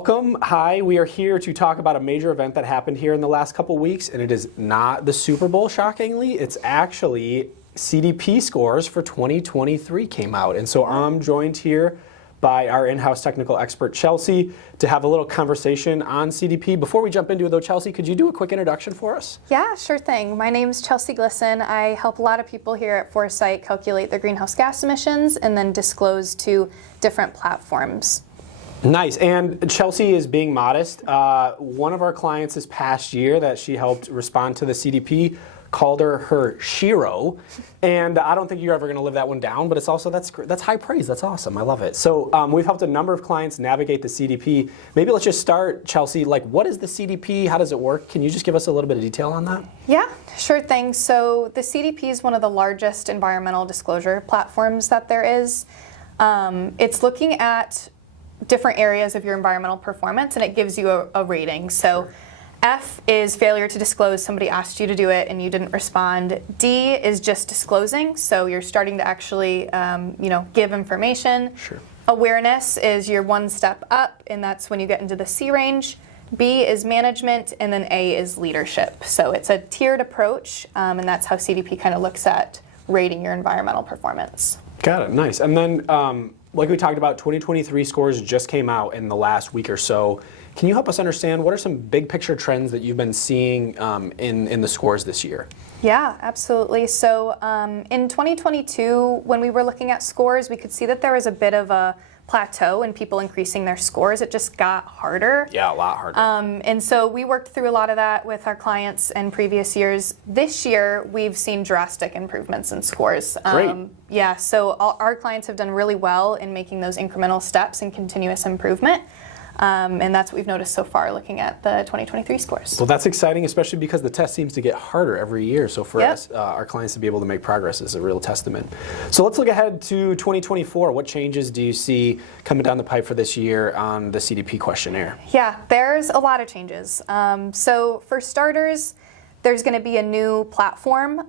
Welcome. Hi, we are here to talk about a major event that happened here in the last couple weeks, and it is not the Super Bowl, shockingly. It's actually CDP scores for 2023 came out. And so I'm joined here by our in-house technical expert, Chelsea, to have a little conversation on CDP. Before we jump into it, though, Chelsea, could you do a quick introduction for us? Yeah, sure thing. My name's Chelsea Glisson. I help a lot of people here at Foresight calculate their greenhouse gas emissions and then disclose to different platforms. Nice. And Chelsea is being modest. One of our clients this past year that she helped respond to the CDP called her Shiro. And I don't think you're ever going to live that one down, but it's also, that's high praise. That's awesome. I love it. So we've helped a number of clients navigate the CDP. Maybe let's just start, Chelsea, like what is the CDP? How does it work? Can you just give us a little bit of detail on that? Yeah, sure thing. So the CDP is one of the largest environmental disclosure platforms that there is. It's looking at different areas of your environmental performance, and it gives you a rating. So F is failure to disclose. Somebody asked you to do it and you didn't respond. D is just disclosing, so you're starting to actually give information. Sure. Awareness is your one step up, and that's when you get into the C range. B is management, and then A is leadership. So it's a tiered approach, and that's how CDP kind of looks at rating your environmental performance. Got it. Nice. And then like we talked about, 2023 scores just came out in the last week or so. Can you help us understand what are some big picture trends that you've been seeing in the scores this year? Yeah, absolutely. So in 2022, when we were looking at scores, we could see that there was a bit of a plateau in people increasing their scores. It just got harder. Yeah, a lot harder. And so we worked through a lot of that with our clients in previous years. This year, we've seen drastic improvements in scores. Great. Yeah, so our clients have done really well in making those incremental steps and continuous improvement. And that's what we've noticed so far looking at the 2023 scores. Well, that's exciting, especially because the test seems to get harder every year. So for Yep. us, our clients to be able to make progress is a real testament. So let's look ahead to 2024. What changes do you see coming down the pipe for this year on the CDP questionnaire? Yeah, there's a lot of changes. So for starters, there's going to be a new platform.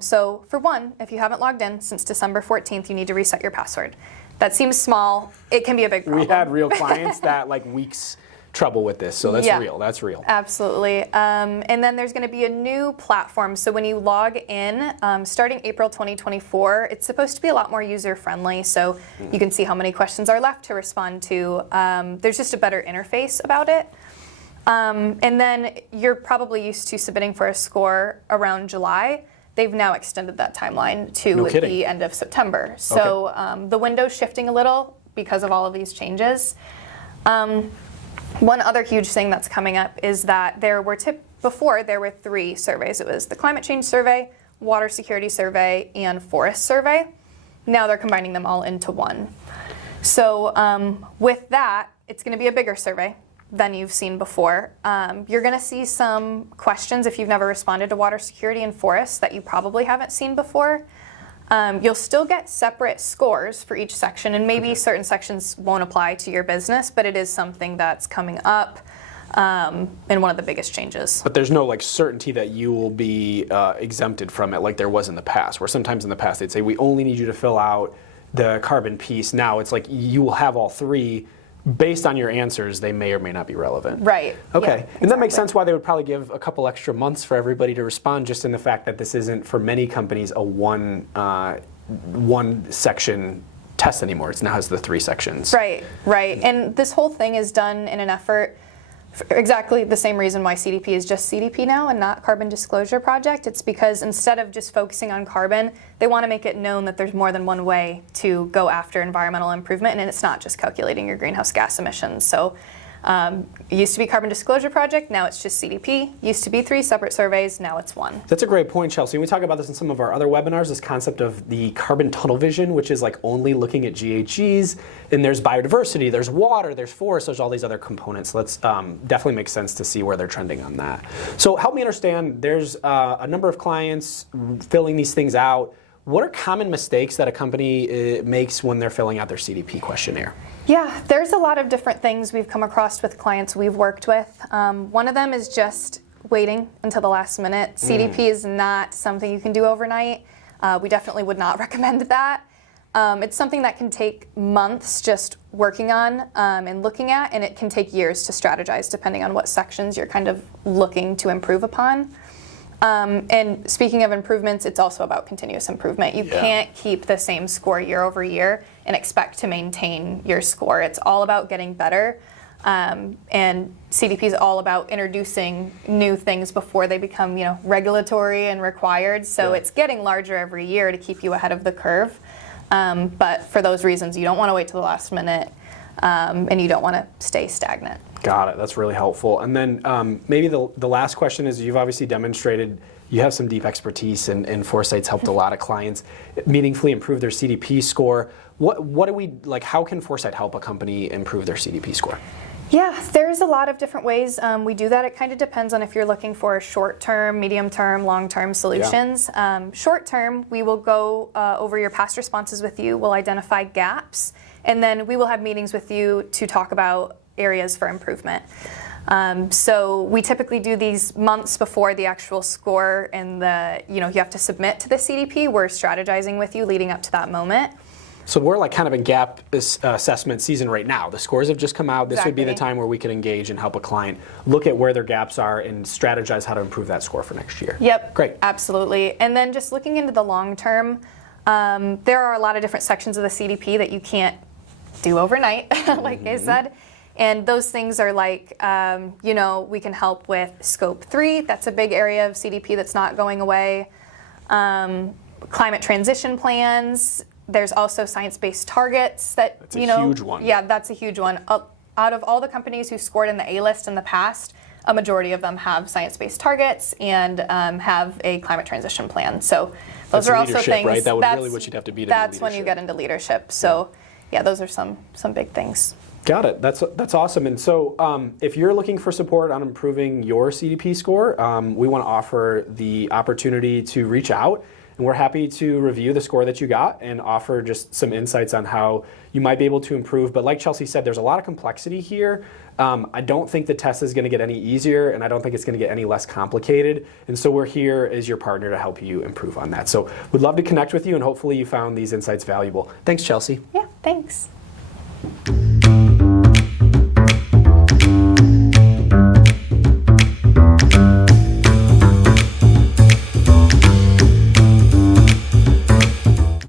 So for one, if you haven't logged in since December 14th, you need to reset your password. That seems small. It can be a big problem. We had real clients that like weeks trouble with this, so that's Yeah. real. That's real. Absolutely. And then there's going to be a new platform. So when you log in, starting April 2024, it's supposed to be a lot more user-friendly. So you can see how many questions are left to respond to. There's just a better interface about it. And then you're probably used to submitting for a score around July. They've now extended that timeline to the end of September. So the window's shifting a little because of all of these changes. One other huge thing that's coming up is that before there were 3 surveys. It was the climate change survey, water security survey, and forest survey. Now they're combining them all into one. So with that, it's going to be a bigger survey than you've seen before. You're going to see some questions if you've never responded to water security and forests that you probably haven't seen before. You'll still get separate scores for each section, and maybe certain sections won't apply to your business, but it is something that's coming up and one of the biggest changes. But there's no like certainty that you will be exempted from it like there was in the past, where sometimes in the past they'd say, we only need you to fill out the carbon piece. Now it's like you will have all 3. Based on your answers, they may or may not be relevant. Right. Okay. Yeah, And exactly. that makes sense why they would probably give a couple extra months for everybody to respond, just in the fact that this isn't, for many companies, a one section test anymore. It now has the 3 sections. Right. And this whole thing is done in an effort for exactly the same reason why CDP is just CDP now and not Carbon Disclosure Project. It's because instead of just focusing on carbon, they want to make it known that there's more than one way to go after environmental improvement, and it's not just calculating your greenhouse gas emissions. So it used to be Carbon Disclosure Project, now it's just CDP. Used to be 3 separate surveys, now it's 1. That's a great point, Chelsea. We talk about this in some of our other webinars, this concept of the carbon tunnel vision, which is like only looking at GHGs, and there's biodiversity, there's water, there's forest, there's all these other components. Let's definitely make sense to see where they're trending on that. So help me understand, there's a number of clients filling these things out. What are common mistakes that a company makes when they're filling out their CDP questionnaire? Yeah, there's a lot of different things we've come across with clients we've worked with. One of them is just waiting until the last minute. CDP is not something you can do overnight. We definitely would not recommend that. It's something that can take months just working on and looking at, and it can take years to strategize depending on what sections you're kind of looking to improve upon. And speaking of improvements, it's also about continuous improvement. You can't keep the same score year over year and expect to maintain your score. It's all about getting better. And CDP is all about introducing new things before they become, regulatory and required. So it's getting larger every year to keep you ahead of the curve. But for those reasons, you don't want to wait till the last minute, and you don't want to stay stagnant. Got it. That's really helpful. And then maybe the last question is, you've obviously demonstrated you have some deep expertise, and Foresight's helped a lot of clients meaningfully improve their CDP score. What do we like? How can Foresight help a company improve their CDP score? Yeah, there's a lot of different ways we do that. It kind of depends on if you're looking for short-term, medium-term, long-term solutions. Short-term, we will go over your past responses with you. We'll identify gaps, and then we will have meetings with you to talk about areas for improvement. So we typically do these months before the actual score and you have to submit to the CDP. We're strategizing with you leading up to that moment. So we're like kind of in gap assessment season right now. The scores have just come out. This would be the time where we could engage and help a client look at where their gaps are and strategize how to improve that score for next year. Yep. Great. Absolutely. And then just looking into the long term, there are a lot of different sections of the CDP that you can't do overnight, like I said. And those things are like, we can help with Scope 3. That's a big area of CDP that's not going away. Climate transition plans. There's also science-based targets that, That's a huge one. Yeah, that's a huge one. Out of all the companies who scored in the A-list in the past, a majority of them have science-based targets and have a climate transition plan. So those are also things. Right? That would really what you'd have to be to That's be when you get into leadership. So yeah, those are some big things. Got it. That's awesome. And so if you're looking for support on improving your CDP score, we want to offer the opportunity to reach out. And we're happy to review the score that you got and offer just some insights on how you might be able to improve. But like Chelsea said, there's a lot of complexity here. I don't think the test is going to get any easier, and I don't think it's going to get any less complicated. And so we're here as your partner to help you improve on that. So we'd love to connect with you, and hopefully you found these insights valuable. Thanks, Chelsea. Yeah, thanks.